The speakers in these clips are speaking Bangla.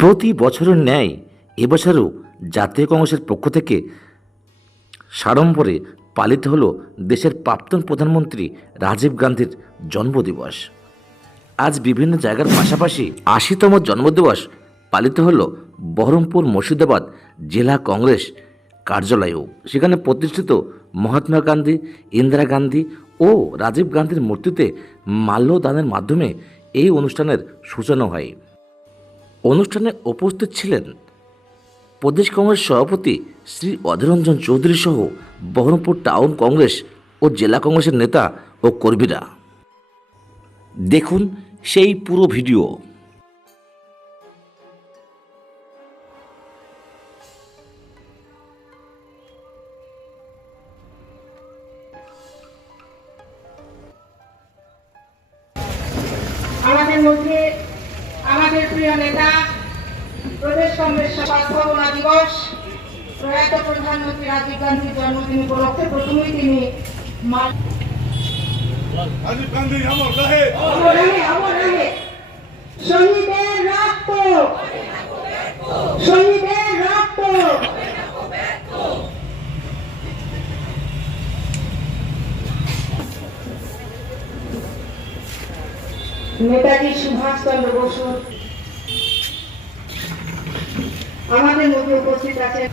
প্রতি বছরের ন্যায় এবছরও জাতীয় কংগ্রেসের পক্ষ থেকে সাড়ম্বরে পালিত হলো দেশের প্রাক্তন প্রধানমন্ত্রী রাজীব গান্ধীর জন্মদিবস। আজ বিভিন্ন জায়গার পাশাপাশি আশিতম জন্মদিবস পালিত হলো বহরমপুর মুর্শিদাবাদ জেলা কংগ্রেস কার্যালয়েও। সেখানে প্রতিষ্ঠিত মহাত্মা গান্ধী, ইন্দিরা গান্ধী ও রাজীব গান্ধীর মূর্তিতে মাল্যদানের মাধ্যমে এই অনুষ্ঠানের সূচনা হয়। অনুষ্ঠানে উপস্থিত ছিলেন প্রদেশ কংগ্রেস সভাপতি শ্রী অধীররঞ্জন চৌধুরী সহ বহরমপুর টাউন কংগ্রেস ও জেলা কংগ্রেসের নেতা ও কর্মীরা। দেখুন সেই পুরো ভিডিও। নেতাজি সুভাষ চন্দ্র বসু। আমাদের মধ্যে উপস্থিত আছেন।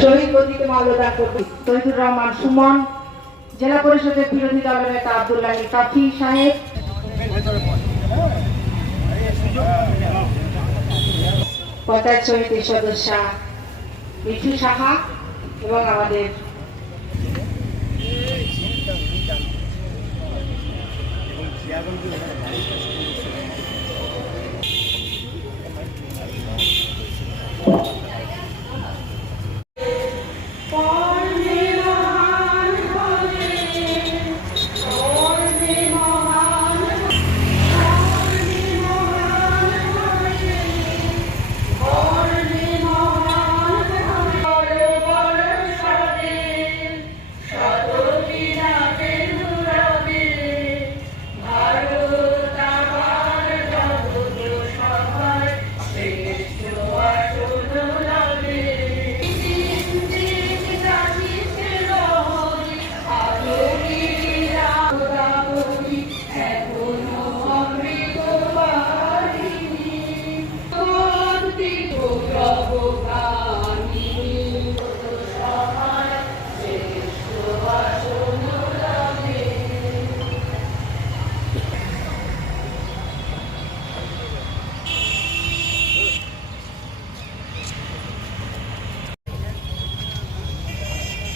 শহীদ মাল্যদান করতে তহিদুর রহমান সুমন, জেলা পরিষদের বিরোধী দলের নেতা আব্দুল্লাহ কাফি সাহেব। পঞ্চায়েত সমিতির সদস্য মিঠু সাহা এবং আমাদের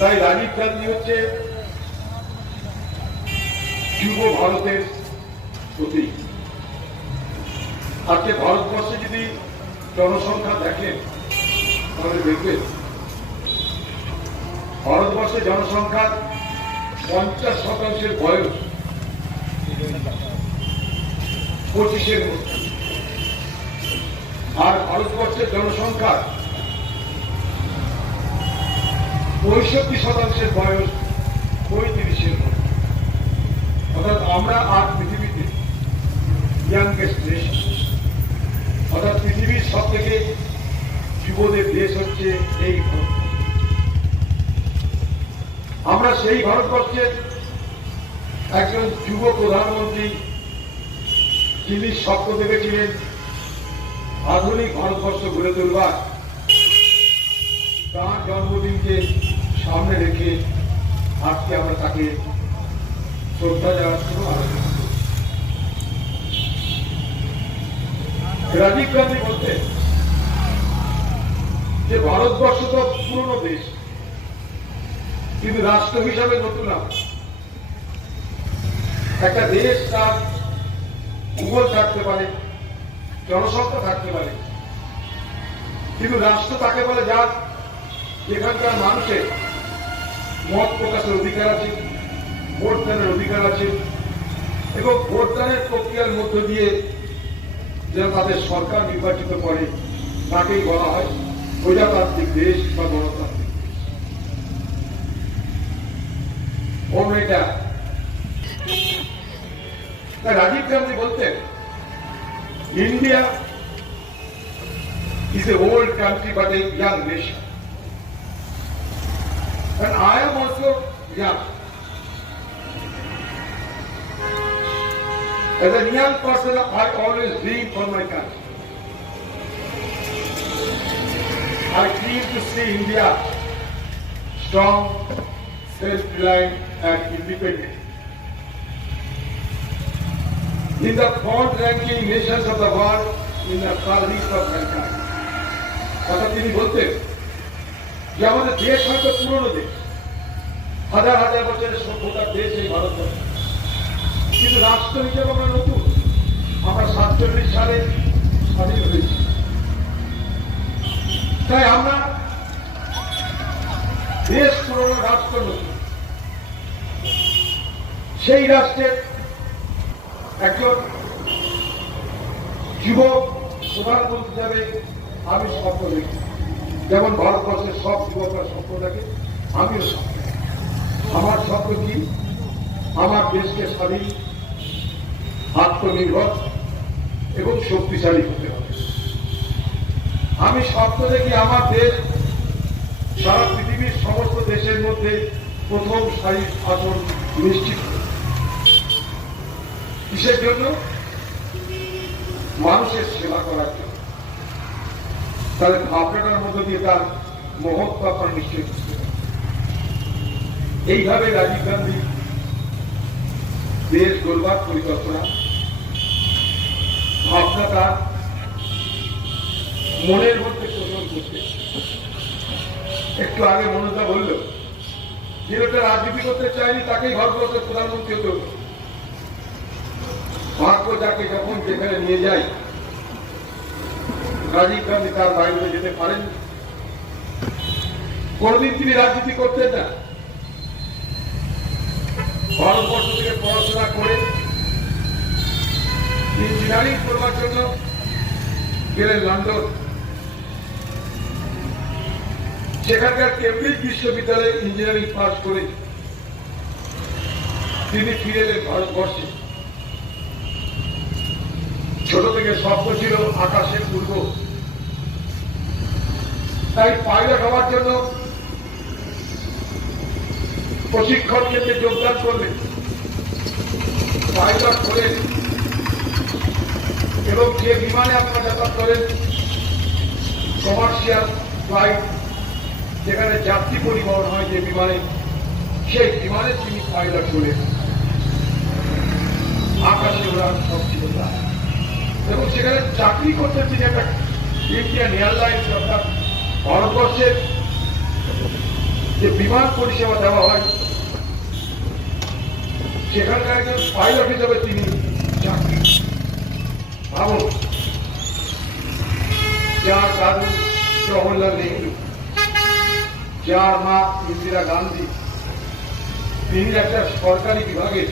তাই রাজীব গান্ধী হচ্ছে যুব ভারতের প্রতীক। আজকে ভারতবর্ষে যদি জনসংখ্যা দেখেন, তাহলে দেখবেন ভারতবর্ষে জনসংখ্যার পঞ্চাশ শতাংশের বয়স পঁচিশের মধ্যে। আর ভারতবর্ষের জনসংখ্যার পঁয়ষট্টি শতাংশের বয়স পঁয়ত্রিশের অর্থাৎ আমরা আজ পৃথিবীতে ইয়াংগেস্ট দেশ অর্থাৎ পৃথিবীর সব থেকে যুবদের দেশ হচ্ছে এই আমরা সেই ভারতবর্ষের একজন যুব প্রধানমন্ত্রী, যিনি স্বপ্ন দেখেছিলেন আধুনিক ভারতবর্ষ গড়ে তোলবার, তার জন্মদিনকে সামনে রেখে আজকে আমরা তাকে শ্রদ্ধা জানাচ্ছি আলোচনা রাজীব গান্ধী বলতে যে ভারতবর্ষ তো পুরনো দেশ, কিন্তু রাষ্ট্র হিসাবে নতুন একটা দেশ তার ভূগোল থাকতে পারে, জনসংখ্যা থাকতে পারে, কিন্তু রাষ্ট্র তাকে বলে যার যেখানকার মানুষের মত প্রকাশের অধিকার আছে ভোট দানের অধিকার আছে, এবং ভোট দানের প্রক্রিয়ার মধ্য দিয়ে যেন তাদের সরকার নির্বাচিত করে, তাকেই বলা হয় প্রজাতান্ত্রিক দেশ বা গণতান্ত্রিক দেশ রাজীব গান্ধী বলতেন, India is a old country but a young nation. And I am also young. As a young person, I always dream for my country. I dream to see India strong, self-reliant and independent. In the front-ranking nations of the world, in the service of mankind. অর্থাৎ তিনি বলতেন যে আমাদের দেশ হয়তো পুরনো দেশ। হাজার হাজার বছরের সভ্যতার দেশ এই ভারতবর্ষ। কিন্তু রাষ্ট্র হিসেবে আমরা নতুন। আমরা সাতচল্লিশ সালে স্বাধীন হয়েছি। তাই আমরা দেশ পুরনো, রাষ্ট্র নতুন। সেই রাষ্ট্রের একজন যুবক প্রধানমন্ত্রী হিসাবে আমি স্বপ্ন দেখি যেমন ভারতবর্ষের সব স্বপ্ন দেখে, আমিও আমার স্বপ্ন কি? আমার দেশকে স্বাধীন, আত্মনির্ভর এবং শক্তিশালী হতে হবে। আমি স্বপ্ন দেখি আমার দেশ, সারা পৃথিবীর সমস্ত দেশের মধ্যে প্রথম সারির আসন নিশ্চিত কিসের জন্য? মানুষের সেবা করার জন্য। তাহলে ভাবনাটার মধ্য দিয়ে তার মহত্ব আপনার নিশ্চয়ই বুঝতে পারবেন। এইভাবে রাজীব গান্ধী দেশ গোলবার পরিকল্পনা, ভাবনা তার মনের মধ্যে পোষণ করতে একটু আগে মনতা বলল যে লোকটা রাজনীতি করতে চায়নি তাকেই ভারতবর্ষের প্রধানমন্ত্রী হতো ভাগ্য যাকে যখন যেখানে নিয়ে যায় রাজীব গান্ধী তার বাইরে যেতে পারেন। কোনদিন তিনি রাজনীতি করতেন না। ভারতবর্ষ থেকে পড়াশোনা করে ইঞ্জিনিয়ারিং করবার জন্য গেলেন লন্ডন। সেখানকার কেমব্রিজ বিশ্ববিদ্যালয়ে ইঞ্জিনিয়ারিং পাস করে তিনি ফিরে এলেন ভারতবর্ষে। ছোট থেকে স্বপ্ন ছিল আকাশে উড়ব তাই পাইলট হওয়ার জন্য প্রশিক্ষণ কেন্দ্রে যোগদান করলেন পাইলট হলেন এবং যে বিমানে আপনারা যাতায়াত করেন কমার্শিয়াল ফ্লাইট যেখানে যাত্রী পরিবহন হয় যে বিমানে, সেই বিমানে তিনি পাইলট হলেন আকাশে ওড়ান সব ছিল তার। এবং সেখানে চাকরি করতে তিনি একটা ইন্ডিয়ান এয়ারলাইন্স অর্থাৎ ভারতবর্ষের যে বিমান পরিষেবা দেওয়া হয়, সেখানকার একজন পাইলট হিসেবে তিনি চাকরি ভাবুন যার দাদু জওহরলাল নেহরু, যার মা ইন্দিরা গান্ধী, তিনি একটা সরকারি বিভাগের,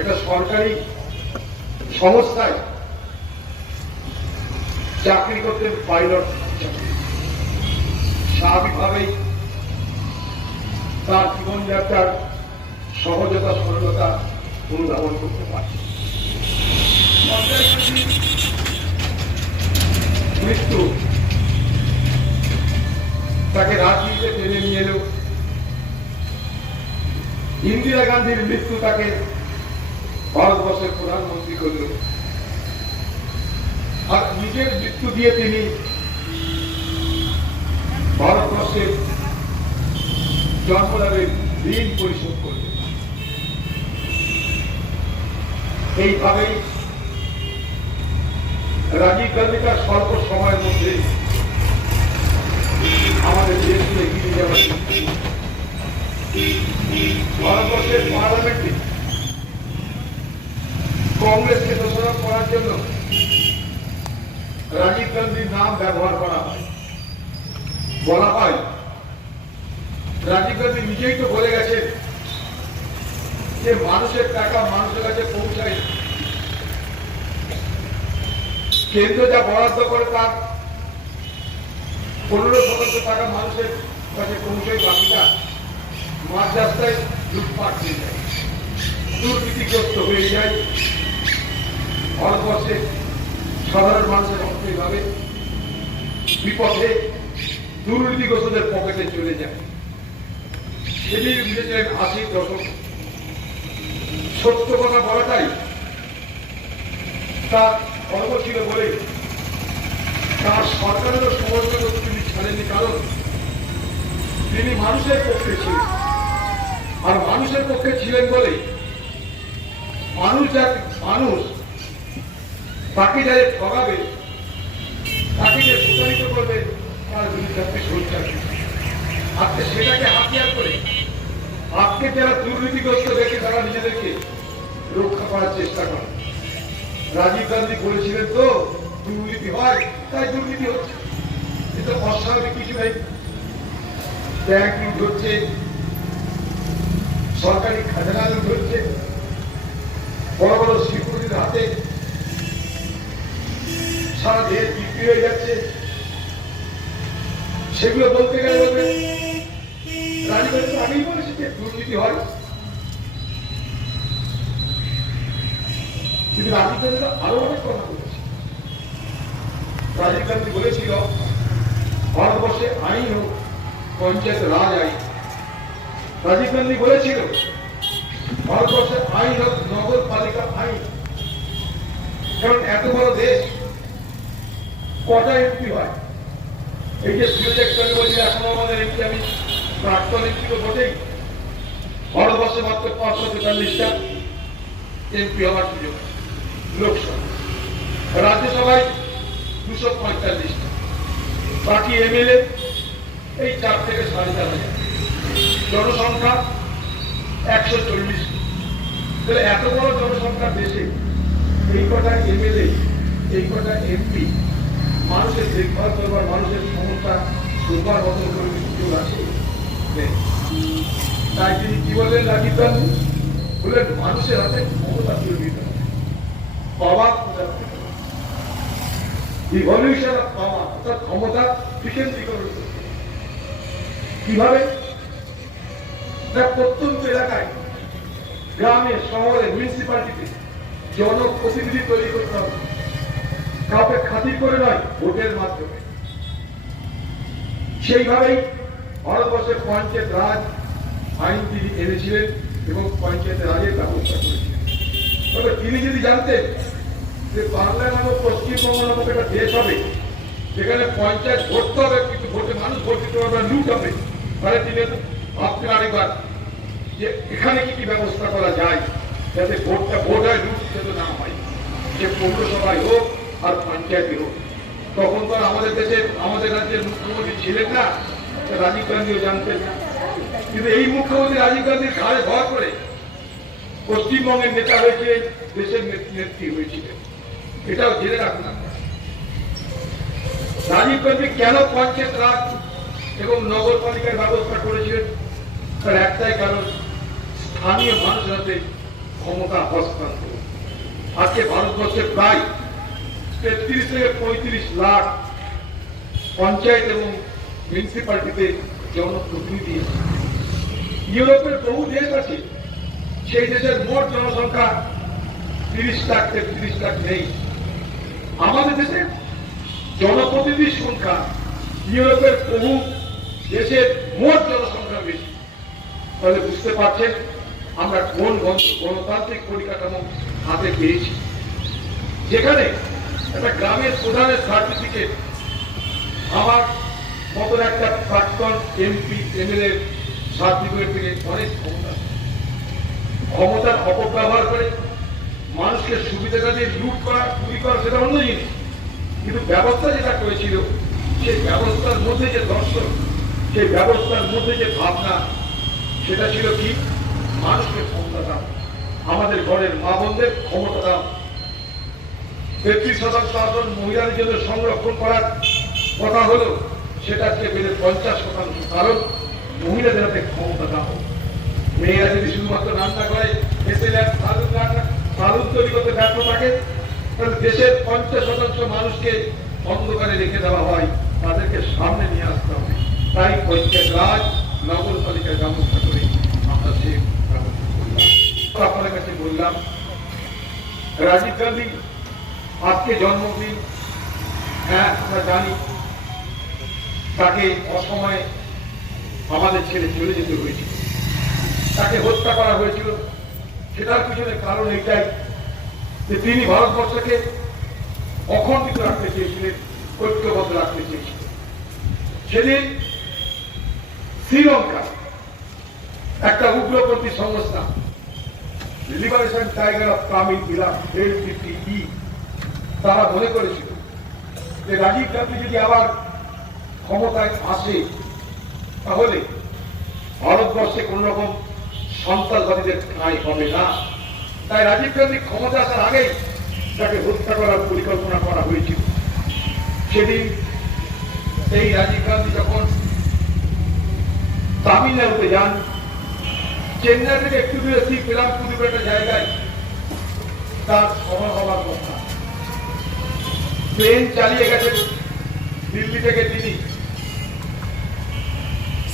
একটা সরকারি সংস্থায় চাকরি করতেন পাইলট। স্বাভাবিকভাবেই তার জীবনযাত্রার সহজতা, সরলতা অনুধাবন করতে পারছে মৃত্যু তাকে রাজনীতিতে টেনে নিয়ে এলো ইন্দিরা গান্ধীর মৃত্যু তাকে ভারতবর্ষের প্রধানমন্ত্রী করল আর নিজের মৃত্যু দিয়ে তিনি ভারতবর্ষের জন্মলাভের ঋণ পরিশোধ করলেন। এইভাবেই রাজীব গান্ধী তার স্বল্প সময়ের মধ্যে আমাদের দেশকে এগিয়ে যাওয়ার ভারতবর্ষের পার্লামেন্টে কংগ্রেসকে দোষারোপ করার জন্য রাজীব গান্ধীর নাম ব্যবহার করা হয়। বলা হয় রাজীব গান্ধী নিজেই তো বলে গেছেন যে মানুষের টাকা মানুষের কাছে পৌঁছায়। কেন্দ্র যা বরাদ্দ করে তার পনেরো শতাংশ টাকা মানুষের কাছে পৌঁছায়, বাকিটা মাঝ রাস্তায় লুটপাট হয়ে যায়। দুর্নীতিগ্রস্ত হয়ে যায়। ভারতবর্ষে সাধারণ মানুষের অর্থ এইভাবে বিপথে দুর্নীতিগ্রস্তদের পকেটে চলে যায়। সেটি বুঝেছিলেন আশির দশক। সত্য কথা বলাটাই তার কর্ম ছিল বলে তার সরকারেরও সমর্থন তিনি ছাড়েননি কারণ তিনি মানুষের পক্ষে ছিলেন। আর মানুষের পক্ষে ছিলেন বলে মানুষ যাক মানুষ তাকে যারা ঠগাবে যে প্রতারিত করবে, তার বিরুদ্ধে আপনি সেটাকে হাতিয়ার করে আজকে যারা দুর্নীতিগ্রস্ত দেখে তারা নিজেদেরকে রক্ষা করার চেষ্টা করে। রাজীব গান্ধী বলেছিলেন তো, দুর্নীতি হয়, তাই দুর্নীতি হচ্ছে। কিন্তু অস্বাভাবিক কিছু নেই। ব্যাংক লুট হচ্ছে, সরকারি খাজানা লুট হচ্ছে, বড় বড় শিল্পপতির হাতে সারা দেশ বিক্রি হয়ে যাচ্ছে। সেগুলো বলতে গেলে বলবে আগেই বলেছে যে দুর্নীতি হয় কিন্তু রাজীব গান্ধী আরও অনেক কথা বলেছে। রাজীব গান্ধী বলেছিল, ভারতবর্ষে আইন হোক, পঞ্চায়েত রাজ আইন। রাজীব গান্ধী বলেছিল, ভারতবর্ষে আইন হোক, নগরপালিকা আইন। কারণ এত বড় দেশ কটা এমপি হয়? এই যে করে বলছে এখন আমাদের এমপি আমি প্রাক্তন এমপি তো বটেই। ভারতবর্ষে মাত্র পাঁচশো তেতাল্লিশটা এমপি হওয়ার সুযোগ লোকসভা। রাজ্যসভায় দুশো পঁয়তাল্লিশটা। বাকি এমএলএ এই চার থেকে সাড়ে চার হাজার। জনসংখ্যা একশো চল্লিশ। তাহলে এত বড় জনসংখ্যা দেশে, এই কটা এমএলএ, এই কটা এমপি মানুষের দেখভাল করবার, মানুষের সমস্যা করে সুযোগ আছে তাই তিনি কি বললেন বললেন, মানুষের হাতে ক্ষমতা দিতে অফ পাওয়ার অর্থাৎ ক্ষমতা বিকেন্দ্রীকরণ কীভাবে? না, প্রত্যন্ত এলাকায়, গ্রামে, শহরে মিউনিসিপালিটিতে জনপ্রতিনিধি তৈরি করতে হবে। কাউকে খাতির করে নয়, ভোটের মাধ্যমে। সেইভাবেই ভারতবর্ষের পঞ্চায়েত রাজ আইন তিনি এনেছিলেন এবং পঞ্চায়েত রাজের ব্যবস্থা করেছিলেন। তবে তিনি যদি জানতেন যে বাংলা নামক পশ্চিমবঙ্গ নামক একটা দেশ হবে, যেখানে পঞ্চায়েত ভোটতে হবে, কিন্তু ভোটে মানুষ ভোট দিতে পারবে লুট হবে, তাহলে তিনি ভাবতেন আরেকবার যে এখানে কি কি ব্যবস্থা করা যায়, যাতে ভোটটা ভোট হয়, লুট যাতে না হয়। সে পৌরসভায় হোক আর পঞ্চায়েতে হোক তখন তো আমাদের দেশের আমাদের রাজ্যের মুখ্যমন্ত্রী ছিলেন না রাজীব গান্ধীও জানতেন না। কিন্তু এই মুখ্যমন্ত্রী রাজীব গান্ধীর ঘাড়ে ভর করে পশ্চিমবঙ্গের নেতা হয়েছে, দেশের নেত্রী হয়েছিলেন। এটাও জেনে রাখুন রাজীব গান্ধী কেন পঞ্চায়েত রাজ এবং নগরপালিকার ব্যবস্থা করেছিলেন? তার একটাই কারণ, স্থানীয় মানুষের হাতে ক্ষমতা হস্তান্তর। আজকে ভারতবর্ষে প্রায় তেত্রিশ থেকে পঁয়ত্রিশ লাখ পঞ্চায়েত এবং মিউনিসিপালিটিতে জনপ্রতিনিধি ইউরোপের বহু দেশ আছে, সেই দেশের মোট জনসংখ্যা তিরিশ লাখ, তেত্রিশ লাখ নেই। আমাদের দেশে জনপ্রতিনিধির সংখ্যা ইউরোপের বহু দেশের মোট জনসংখ্যা বেশি। তাহলে বুঝতে পারছেন, আমরা কোন গণতান্ত্রিক পরিকাঠামো হাতে পেয়েছি। যেখানে একটা গ্রামের প্রধানের সার্টিফিকেট আমার মতন একটা প্রাক্তন এমপি এমএলএ সার্টিফিকেট থেকে অনেক ক্ষমতা। ক্ষমতার অপব্যবহার করে মানুষকে সুবিধাটা দিয়ে লুট করা চুরি করা সেটা অন্য জিনিস। কিন্তু ব্যবস্থা যেটা করেছিল, সেই ব্যবস্থার মধ্যে যে দর্শন সেই ব্যবস্থার মধ্যে যে ভাবনা, সেটা ছিল কি? মানুষকে ক্ষমতা দাও। আমাদের ঘরের মা বোনদের ক্ষমতা দাও। তেত্রিশ শতাংশ আসন মহিলাদের জন্য সংরক্ষণ করার কথা হলো সেটা আজকে বেড়ে পঞ্চাশ শতাংশ কারণ মহিলাদের হাতে ক্ষমতা দাও মেয়েরা যদি শুধুমাত্র রান্না করে এসে সালুন তৈরি করতে ব্যর্থ থাকে, তাহলে দেশের পঞ্চাশ শতাংশ মানুষকে অন্ধকারে রেখে দেওয়া হয়, তাদেরকে সামনে নিয়ে আসতে হবে। তাই পঞ্চায়েত রাজ, নগরপালিকার ব্যবস্থা করে আমরা সে ব্যবস্থা করলাম। আপনার কাছে বললাম, রাজীব গান্ধী আজকে জন্মদিন হ্যাঁ আমরা জানি। তাকে অসময়ে আমাদের ছেড়ে চলে যেতে হয়েছিল। তাকে হত্যা করা হয়েছিল। সেটার পিছনে কারণ এইটাই যে তিনি ভারতবর্ষকে অখণ্ডিত রাখতে চেয়েছিলেন, ঐক্যবদ্ধ রাখতে চেয়েছিলেন। সেদিন শ্রীলঙ্কা একটা উগ্রপন্থী সংস্থা liberation tiger of Tamil Eelam LTTE তারা মনে করেছিল যে রাজীব গান্ধী যদি আবার ক্ষমতায় আসে, তাহলে ভারতবর্ষে কোন রকম সন্ত্রাসবাদীদের ঠাঁই হবে না। তাই রাজীব গান্ধী ক্ষমতা আসার আগেই তাকে হত্যা করার পরিকল্পনা করা হয়েছিল। সেদিন এই রাজীব গান্ধী যখন তামিলনাড়ুতে যান, চেন্নাই থেকে একটু দূরে শ্রী পেলামপুর একটা জায়গায় তার সভা হবার কথা। প্লেন চালিয়ে গেছেন দিল্লি থেকে তিনি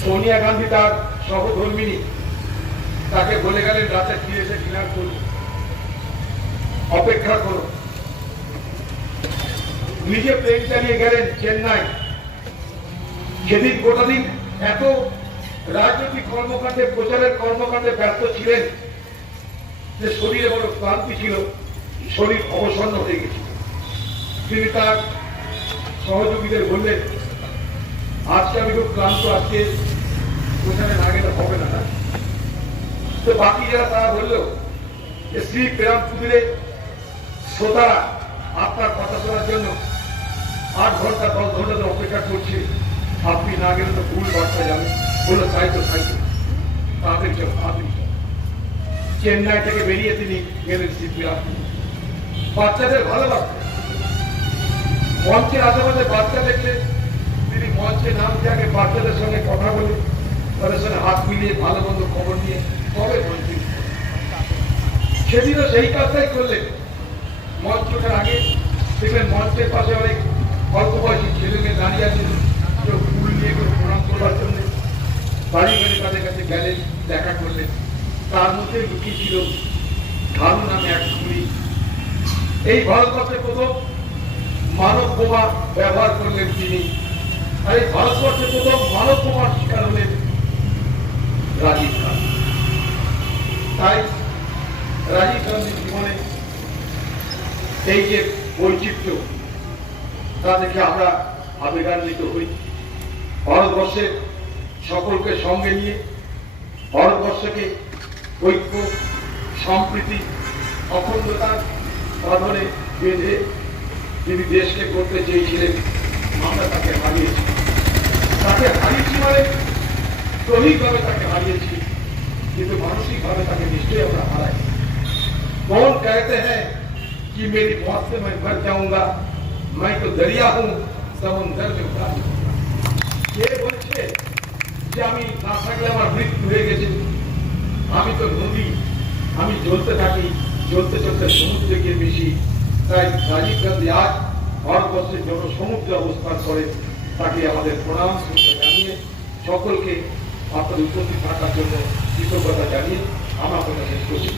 সোনিয়া গান্ধী তার সহধর্মিনী। তাকে বলে গেলেন, রাতে ফিরে এসে ডিনার করুন অপেক্ষা করুন নিজে প্লেন চালিয়ে গেলেন চেন্নাই। সেদিন গোটা দিন এত রাজনৈতিক কর্মকাণ্ডে, প্রচারের কর্মকাণ্ডে ব্যর্থ ছিলেন যে শরীরে বড় ক্লান্তি ছিল, শরীর অবসন্ন হয়ে গেছিল। তিনি তার সহযোগীদের বললেন আজকে আমি খুব ক্লান্ত, আজকে ওখানে না গেলে হবে না। তো বাকি যারা তারা বলল যে, শ্রী প্রেরাম কুটিরে শ্রোতারা, আপনার কথা শোনার জন্য আট ঘণ্টা, দশ ঘণ্টা ধরে অপেক্ষা করছে। আপনি না গেলে তো ভুল বার্তা যাবে বলল, তাই তো তাই তো। তাড়াতাড়ি চল চেন্নাই থেকে বেরিয়ে তিনি গেলেন শ্রী প্রেরাম বাচ্চাদের ভালোবাসতেন মঞ্চের আশেপাশে বাচ্চা দেখলে তিনি মঞ্চে নামতে আগে বাচ্চাদের সঙ্গে কথা বলে, তাদের সঙ্গে হাত মিলিয়ে ভালো মন্দ খবর নিয়ে তবে মঞ্চে সেদিনও সেই কাজটাই করলেন মঞ্চ ওঠার আগে দেখলেন মঞ্চের পাশে অনেক অল্প বয়সী ছেলে মেয়ে দাঁড়িয়ে আছে, কেউ ফুল নিয়ে, কেউ প্রণাম করবার জন্য। বাড়ি বাড়ি তাদের কাছে গেলেন দেখা করলেন তার মধ্যে লুকিয়ে ছিল ধারু নামে এক খুলি। এই ভারতবর্ষে বোমা ব্যবহার করলেন তিনি। আর এই ভারতবর্ষে প্রথম মানব বোমার শিকার হলেন রাজীব গান্ধী। তাই রাজীব গান্ধীর জীবনে এই যে বৈচিত্র্য, তা দেখে আমরা আবেগান্বিত হই। ভারতবর্ষের সকলকে সঙ্গে নিয়ে ভারতবর্ষকে ঐক্য, সম্প্রীতি, অখণ্ডতার বাঁধনে বেঁধে যিনি দেশকে করতে চেয়েছিলেন আমরা তাকে হারিয়েছি তাকে হারিয়েছি মানে দৈহিকভাবে তাকে হারিয়েছি কিন্তু মানসিকভাবে তাকে নিশ্চয়ই আমরা হারাই कौन कहते हैं कि मेरी मौत से मैं मर जाऊंगा मैं तो दरिया हूं সমুদ্র में उतार কে বলছে যে আমি না থাকলে আমার মৃত্যু হয়ে গেছে আমি তো নদী আমি জ্বলতে থাকি জ্বলতে চলতে সমুদ্রে গিয়ে মিশি তাই রাজীব গান্ধী আজ ভারতবর্ষের জন্য সমুদ্রে অবস্থান করে তাকে আমাদের প্রণাম জানিয়ে সকলকে আপনাদের উপস্থিত থাকার জন্য কৃতজ্ঞতা জানিয়ে আমার কথা শেষ করছি